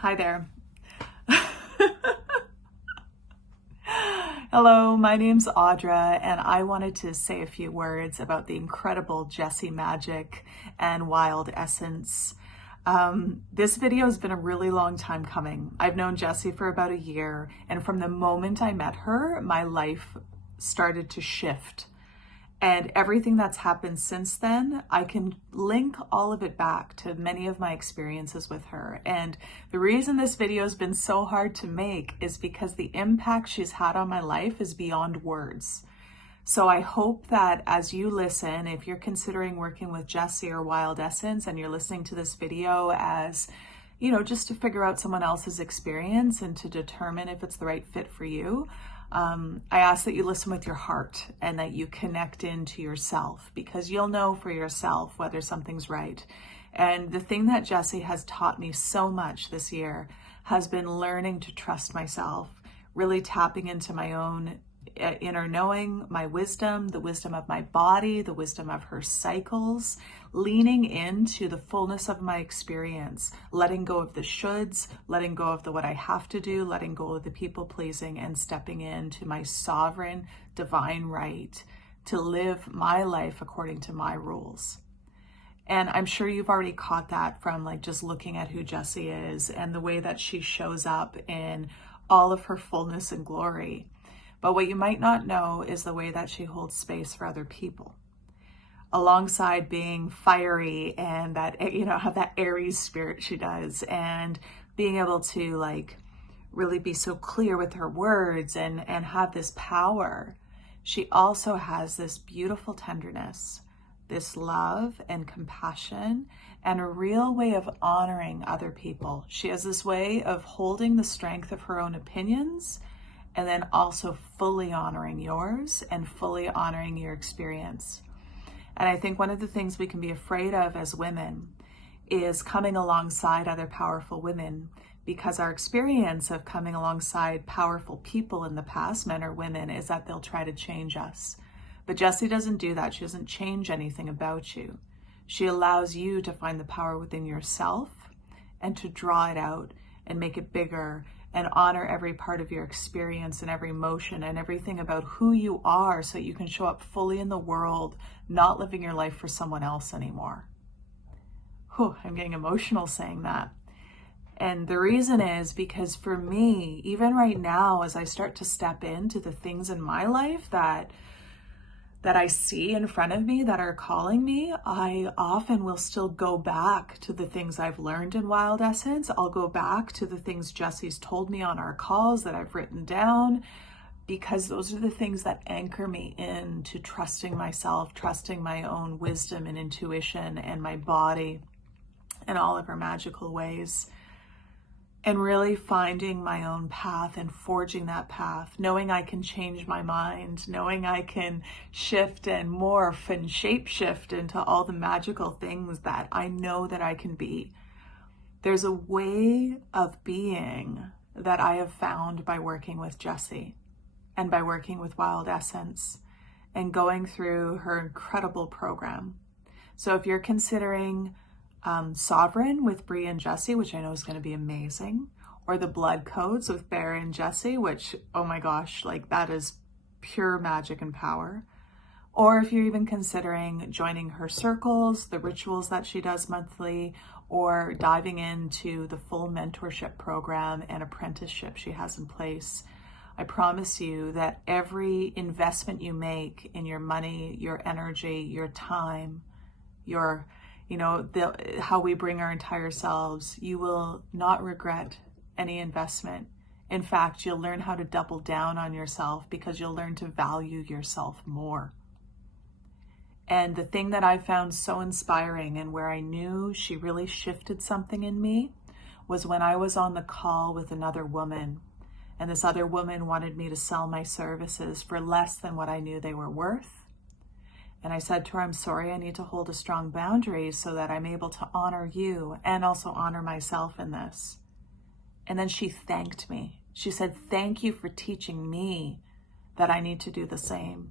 Hi there. Hello, my name's Audra, and I wanted to say a few words about the incredible Jessie Magic and Wild Essence. This video has been a really long time coming. I've known Jessie for about a year, and from the moment I met her, my life started to shift. And everything that's happened since then, I can link all of it back to many of my experiences with her. And the reason this video has been so hard to make is because the impact she's had on my life is beyond words. So I hope that as you listen, if you're considering working with Jessie or Wild Essence and you're listening to this video as, just to figure out someone else's experience and to determine if it's the right fit for you, I ask that you listen with your heart and that you connect into yourself, because you'll know for yourself whether something's right. And the thing that Jessie has taught me so much this year has been learning to trust myself, really tapping into my own inner knowing, my wisdom, the wisdom of my body, the wisdom of her cycles, leaning into the fullness of my experience, letting go of the shoulds, letting go of the what I have to do, letting go of the people pleasing, and stepping into my sovereign divine right to live my life according to my rules. And I'm sure you've already caught that from just looking at who Jessie is and the way that she shows up in all of her fullness and glory. But what you might not know is the way that she holds space for other people. Alongside being fiery and that, have that Aries spirit she does, and being able to really be so clear with her words and have this power, she also has this beautiful tenderness, this love and compassion, and a real way of honoring other people. She has this way of holding the strength of her own opinions and then also fully honoring yours and fully honoring your experience. And I think one of the things we can be afraid of as women is coming alongside other powerful women, because our experience of coming alongside powerful people in the past, men or women, is that they'll try to change us. But Jessie doesn't do that. She doesn't change anything about you. She allows you to find the power within yourself and to draw it out and make it bigger and honor every part of your experience and every emotion and everything about who you are, so you can show up fully in the world, not living your life for someone else anymore. Whew, I'm getting emotional saying that. And the reason is because for me, even right now, as I start to step into the things in my life that I see in front of me that are calling me, I often will still go back to the things I've learned in Wild Essence. I'll go back to the things Jessie's told me on our calls that I've written down, because those are the things that anchor me into trusting myself, trusting my own wisdom and intuition and my body and all of her magical ways. And really finding my own path and forging that path, knowing I can change my mind, knowing I can shift and morph and shape-shift into all the magical things that I know that I can be. There's a way of being that I have found by working with Jessie and by working with Wild Essence and going through her incredible program. So if you're considering Sovereign with Brie and Jessie, which I know is going to be amazing, or the Blood Codes with Bear and Jessie, which, oh my gosh, that is pure magic and power. Or if you're even considering joining her circles, the rituals that she does monthly, or diving into the full mentorship program and apprenticeship she has in place, I promise you that every investment you make in your money, your energy, your time, your how we bring our entire selves, you will not regret any investment. In fact, you'll learn how to double down on yourself, because you'll learn to value yourself more. And the thing that I found so inspiring, and where I knew she really shifted something in me, was when I was on the call with another woman. And this other woman wanted me to sell my services for less than what I knew they were worth. And I said to her, I'm sorry, I need to hold a strong boundary so that I'm able to honor you and also honor myself in this. And then she thanked me. She said, thank you for teaching me that I need to do the same.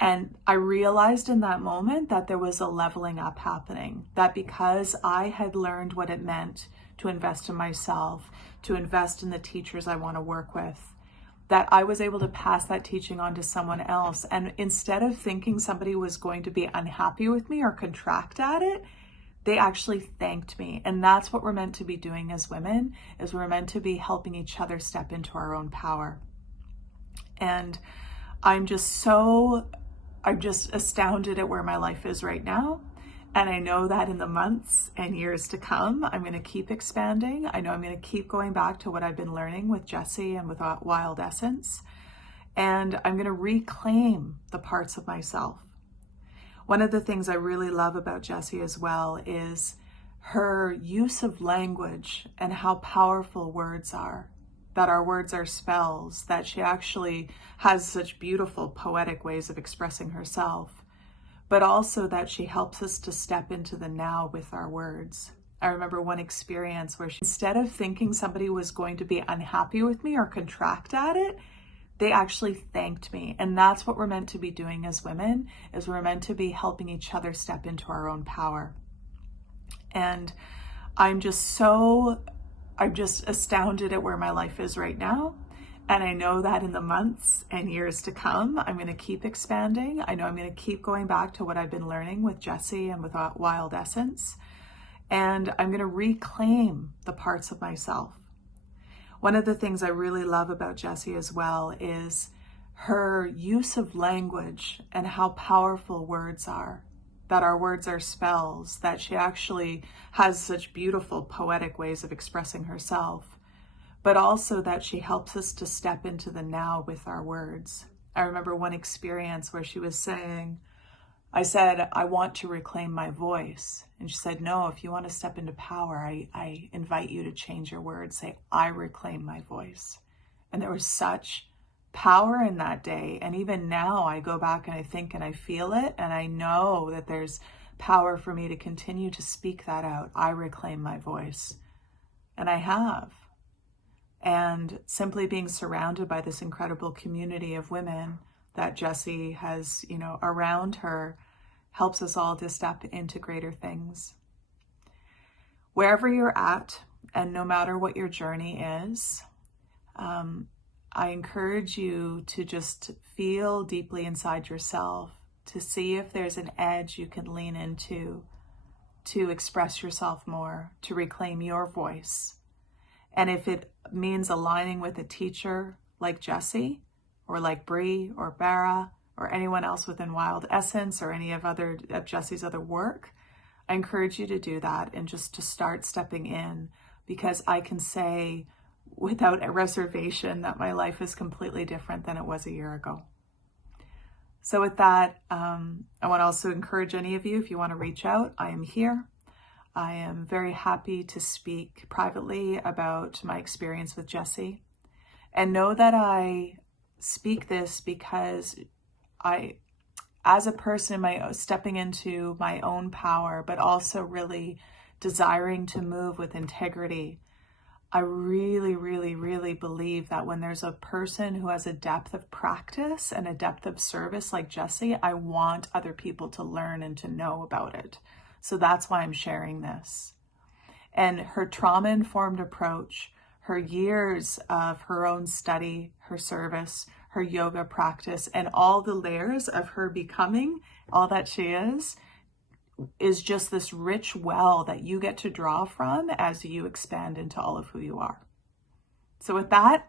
And I realized in that moment that there was a leveling up happening, that because I had learned what it meant to invest in myself, to invest in the teachers I want to work with, that I was able to pass that teaching on to someone else. And instead of thinking somebody was going to be unhappy with me or contract at it, they actually thanked me. And that's what we're meant to be doing as women, is we're meant to be helping each other step into our own power. And I'm just astounded at where my life is right now. And I know that in the months and years to come, I'm going to keep expanding. I know I'm going to keep going back to what I've been learning with Jessie and with Wild Essence. And I'm going to reclaim the parts of myself. One of the things I really love about Jessie as well is her use of language and how powerful words are. That our words are spells, that she actually has such beautiful poetic ways of expressing herself, but also that she helps us to step into the now with our words. I remember one experience where instead of thinking somebody was going to be unhappy with me or contract at it, they actually thanked me. And that's what we're meant to be doing as women, is we're meant to be helping each other step into our own power. And I'm just astounded at where my life is right now. And I know that in the months and years to come, I'm going to keep expanding. I know I'm going to keep going back to what I've been learning with Jessie and with Wild Essence. And I'm going to reclaim the parts of myself. One of the things I really love about Jessie as well is her use of language and how powerful words are. That our words are spells, that she actually has such beautiful poetic ways of expressing herself, but also that she helps us to step into the now with our words. I remember one experience where she was saying, I said, I want to reclaim my voice. And she said, no, if you want to step into power, I invite you to change your words. Say, I reclaim my voice. And there was such power in that day. And even now I go back and I think and I feel it. And I know that there's power for me to continue to speak that out. I reclaim my voice. And I have. And simply being surrounded by this incredible community of women that Jessie has, around her, helps us all to step into greater things. Wherever you're at, and no matter what your journey is, I encourage you to just feel deeply inside yourself, to see if there's an edge you can lean into to express yourself more, to reclaim your voice. And if it means aligning with a teacher like Jessie, or like Bree or Bara, or anyone else within Wild Essence, or any of Jessie's other work, I encourage you to do that and just to start stepping in, because I can say without a reservation that my life is completely different than it was a year ago. So with that, I want to also encourage any of you, if you want to reach out, I am here. I am very happy to speak privately about my experience with Jessie. And know that I speak this because as a person, stepping into my own power, but also really desiring to move with integrity, I really, really, really believe that when there's a person who has a depth of practice and a depth of service like Jessie, I want other people to learn and to know about it. So that's why I'm sharing this. And her trauma-informed approach, her years of her own study, her service, her yoga practice, and all the layers of her becoming all that she is just this rich well that you get to draw from as you expand into all of who you are. So with that,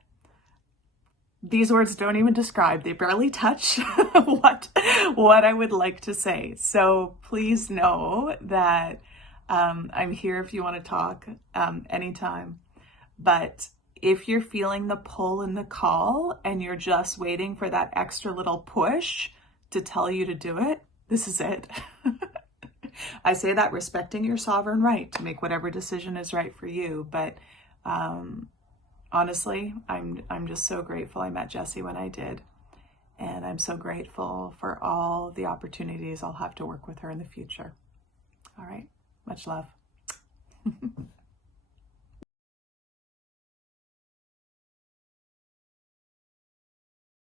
these words don't even describe, they barely touch what I would like to say. So please know that I'm here if you want to talk anytime. But if you're feeling the pull and the call and you're just waiting for that extra little push to tell you to do it, this is it. I say that respecting your sovereign right to make whatever decision is right for you. But honestly, I'm just so grateful I met Jessie when I did. And I'm so grateful for all the opportunities I'll have to work with her in the future. All right. Much love.